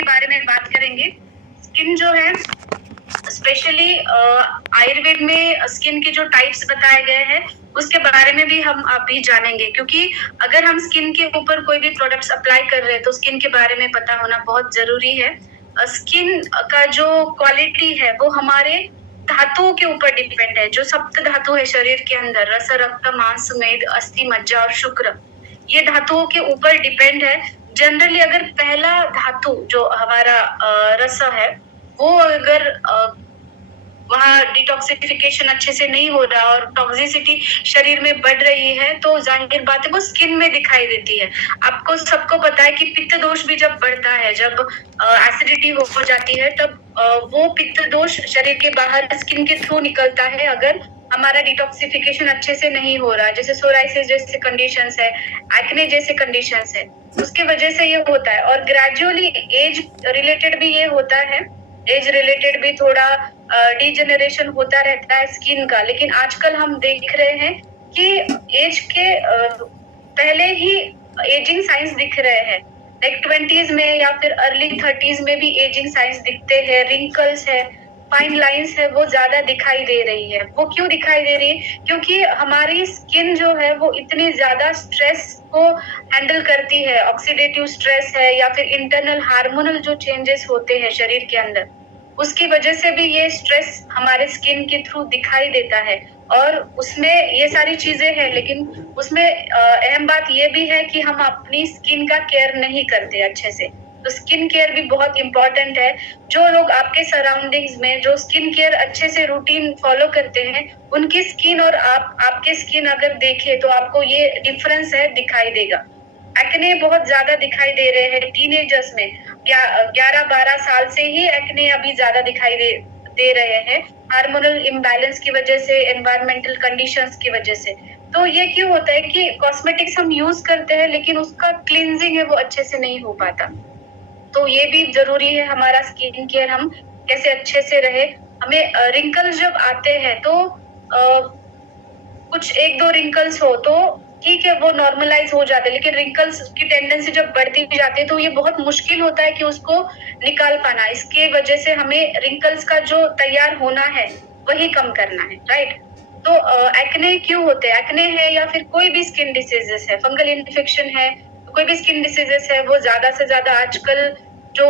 के बारे में बात करेंगे। स्किन जो है स्पेशली आयुर्वेद में स्किन के जो टाइप्स बताए गए हैं उसके बारे में भी हम अभी जानेंगे, क्योंकि अगर हम स्किन के ऊपर कोई भी प्रोडक्ट्स अप्लाई कर रहे हैं तो स्किन के बारे में पता होना बहुत जरूरी है। स्किन का जो क्वालिटी है वो हमारे धातुओं के ऊपर डिपेंड है। जो सप्त धातु है शरीर के अंदर, रस, रक्त, मांस, मेद, अस्थि, मज्जा और शुक्र, ये धातुओं के ऊपर डिपेंड है। जनरली अगर पहला धातु जो हमारा रस है वो अगर वहाँ डिटॉक्सिफिकेशन अच्छे से नहीं हो रहा और टॉक्सिसिटी शरीर में बढ़ रही है तो जाहिर बात है वो स्किन में दिखाई देती है। आपको सबको पता है कि पित्त दोष भी जब बढ़ता है, जब एसिडिटी हो जाती है, तब वो पित्त दोष शरीर के बाहर स्किन के थ्रू निकलता है अगर हमारा डिटॉक्सिफिकेशन अच्छे से नहीं हो रहा। जैसे सोराइसिस जैसे कंडीशंस है, एक्ने जैसे कंडीशंस है, उसके वजह से ये होता है। और ग्रेजुअली एज रिलेटेड भी ये होता है, एज रिलेटेड भी थोड़ा डिजेनरेशन होता रहता है स्किन का। लेकिन आजकल हम देख रहे हैं कि एज के पहले ही एजिंग साइंस दिख रहे हैं, लाइक 20s में या फिर अर्ली 30s में भी एजिंग साइंस दिखते हैं। रिंकल्स है, फाइन लाइंस है, वो ज्यादा दिखाई दे रही है। वो क्यों दिखाई दे रही है? क्योंकि हमारी स्किन जो है वो इतनी ज्यादा स्ट्रेस को हैंडल करती है। ऑक्सीडेटिव स्ट्रेस है या फिर इंटरनल हार्मोनल जो चेंजेस होते हैं शरीर के अंदर, उसकी वजह से भी ये स्ट्रेस हमारे स्किन के थ्रू दिखाई देता है। और उसमें ये सारी चीजें हैं, लेकिन उसमें अहम बात ये भी है कि हम अपनी स्किन का केयर नहीं करते अच्छे से। तो स्किन केयर भी बहुत इंपॉर्टेंट है। जो लोग आपके सराउंडिंग्स में जो स्किन केयर अच्छे से रूटीन फॉलो करते हैं, उनकी स्किन और आपके स्किन अगर देखें तो आपको ये डिफरेंस है दिखाई देगा। एक्ने बहुत ज्यादा दिखाई दे रहे हैं टीनेजर्स में। 11-12 साल से ही एक्ने अभी ज्यादा दिखाई दे रहे हैं, हार्मोनल इम्बैलेंस की वजह से, एनवायरमेंटल कंडीशंस की वजह से। तो ये क्यों होता है कि कॉस्मेटिक्स हम यूज करते हैं लेकिन उसका क्लींजिंग है वो अच्छे से नहीं हो पाता। तो ये भी जरूरी है हमारा स्किन केयर हम कैसे अच्छे से रहे। हमें रिंकल्स जब आते हैं तो कुछ 1-2 रिंकल्स हो तो ठीक है, वो नॉर्मलाइज हो जाते हैं, लेकिन रिंकल्स की टेंडेंसी जब बढ़ती जाती है तो ये बहुत मुश्किल होता है कि उसको निकाल पाना। इसके वजह से हमें रिंकल्स का जो तैयार होना है वही कम करना है, राइट? तो एक्ने क्यों होते हैं? एक्ने है या फिर कोई भी स्किन डिसीजेस है, फंगल इन्फेक्शन है, कोई भी स्किन डिसीजेस है, वो ज्यादा से ज्यादा आजकल जो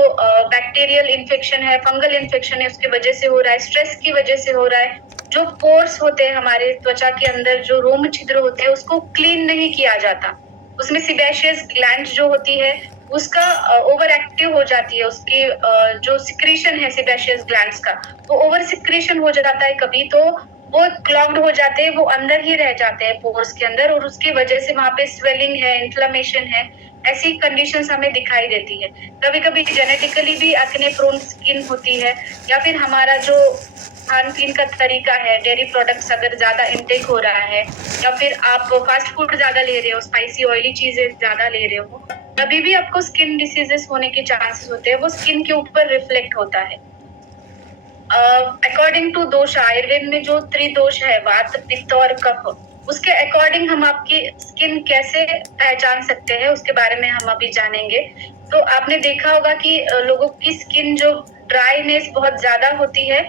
बैक्टीरियल इन्फेक्शन है, फंगल इन्फेक्शन है, उसकी वजह से हो रहा है, स्ट्रेस की वजह से हो रहा है। जो पोर्स होते हैं हमारे त्वचा के अंदर, जो रोम छिद्र होते हैं, उसको क्लीन नहीं किया जाता। उसमें सिबेशियस ग्लैंड जो होती है उसका ओवर एक्टिव हो जाती है। उसकी जो सिक्रीशन है सिबेशियस ग्लैंड्स का, वो ओवर सिक्रीशन हो जाता है कभी, तो वो क्लॉग्ड हो जाते हैं, वो अंदर ही रह जाते हैं पोर्स के अंदर, और उसकी वजह से वहां पे स्वेलिंग है, इन्फ्लेमेशन है, ऐसी कंडीशंस हमें दिखाई देती है। कभी कभी जेनेटिकली भी एक्ने प्रोन स्किन होती है, या फिर हमारा जो खान पीन का तरीका है, डेयरी प्रोडक्ट्स अगर ज्यादा इनटेक हो रहा है, या फिर आप फास्ट फूड ज्यादा ले रहे हो, स्पाइसी ऑयली चीजें ज्यादा ले रहे हो, तभी भी आपको स्किन डिसीजेस होने के चांसेस होते हैं। वो स्किन के ऊपर रिफ्लेक्ट होता है। अकॉर्डिंग टू दोष, आयुर्वेद में जो त्रिदोष है, वात, पित्त और कफ, उसके अकॉर्डिंग हम आपकी स्किन कैसे पहचान सकते हैं उसके बारे में हम अभी जानेंगे। तो आपने देखा होगा कि लोगों की स्किन जो ड्राईनेस बहुत ज्यादा होती है,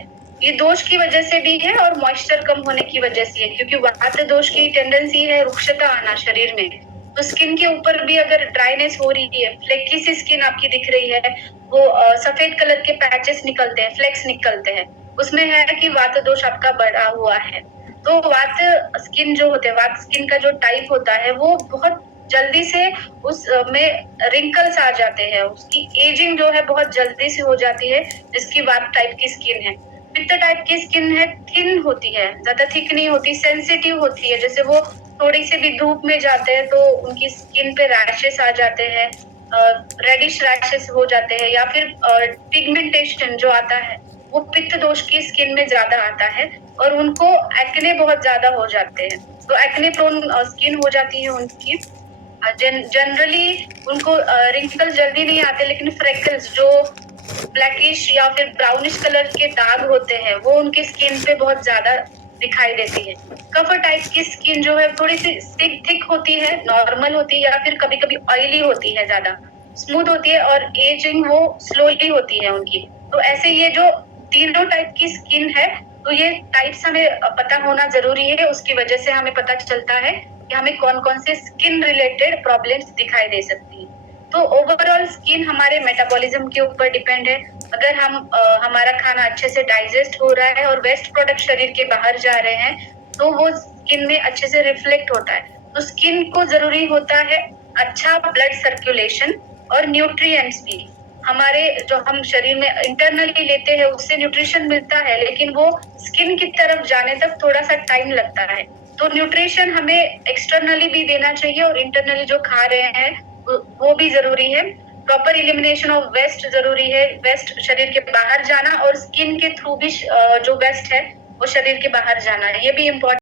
ये दोष की वजह से भी है और मॉइस्चर कम होने की वजह से है, क्योंकि वात दोष की टेंडेंसी है रुक्षता आना शरीर में। तो स्किन के ऊपर भी अगर ड्राईनेस हो रही है, फ्लेकी सी स्किन आपकी दिख रही है, वो सफेद कलर के पैचेस निकलते हैं, फ्लेक्स निकलते हैं, उसमें है कि वात दोष आपका बढ़ा हुआ है। तो वात स्किन जो होते हैं, वात स्किन का जो टाइप होता है वो बहुत जल्दी से उस में रिंकल्स आ जाते हैं, उसकी एजिंग जो है बहुत जल्दी से हो जाती है, जिसकी वात टाइप की स्किन है। पित्त टाइप की स्किन है, थिन होती है, ज्यादा थिक नहीं होती, सेंसिटिव होती है। जैसे वो थोड़ी सी भी धूप में जाते हैं तो उनकी स्किन पे रैशेस आ जाते हैं, रेडिश रैशेस हो जाते हैं, या फिर पिगमेंटेशन जो आता है वो पित्त दोष की स्किन में ज्यादा आता है और उनको एक्ने बहुत ज्यादा हो जाते हैं। तो एक्ने प्रोन स्किन हो जाती है उनकी। जनरली उनको रिंकल जल्दी नहीं आते, लेकिन फ्रेकल्स जो ब्लैकिश या फिर ब्राउनिश कलर के दाग होते हैं वो उनकी स्किन पे बहुत ज्यादा दिखाई देती है। कफ टाइप की स्किन जो है थोड़ी सी थिक होती है, नॉर्मल होती है, या फिर कभी कभी ऑयली होती है ज्यादा। स्मूथ होती है और एजिंग वो स्लोली होती है उनकी। तो ऐसे ये जो तीनों टाइप की स्किन है, तो ये टाइप्स हमें पता होना जरूरी है। उसकी वजह से हमें पता चलता है कि हमें कौन कौन से स्किन रिलेटेड प्रॉब्लम्स दिखाई दे सकती है। तो ओवरऑल स्किन हमारे मेटाबॉलिज्म के ऊपर डिपेंड है। अगर हमारा खाना अच्छे से डाइजेस्ट हो रहा है और वेस्ट प्रोडक्ट शरीर के बाहर जा रहे हैं, तो वो स्किन में अच्छे से रिफ्लेक्ट होता है। तो स्किन को जरूरी होता है अच्छा ब्लड सर्कुलेशन और न्यूट्रिएंट्स भी। हमारे जो हम शरीर में इंटरनली लेते हैं उससे न्यूट्रिशन मिलता है, लेकिन वो स्किन की तरफ जाने तक थोड़ा सा टाइम लगता है। तो न्यूट्रिशन हमें एक्सटर्नली भी देना चाहिए और इंटरनली जो खा रहे हैं वो भी जरूरी है। प्रॉपर इलिमिनेशन ऑफ वेस्ट जरूरी है, वेस्ट शरीर के बाहर जाना और स्किन के थ्रू भी जो वेस्ट है वो शरीर के बाहर जाना है, ये भी इम्पोर्टेंट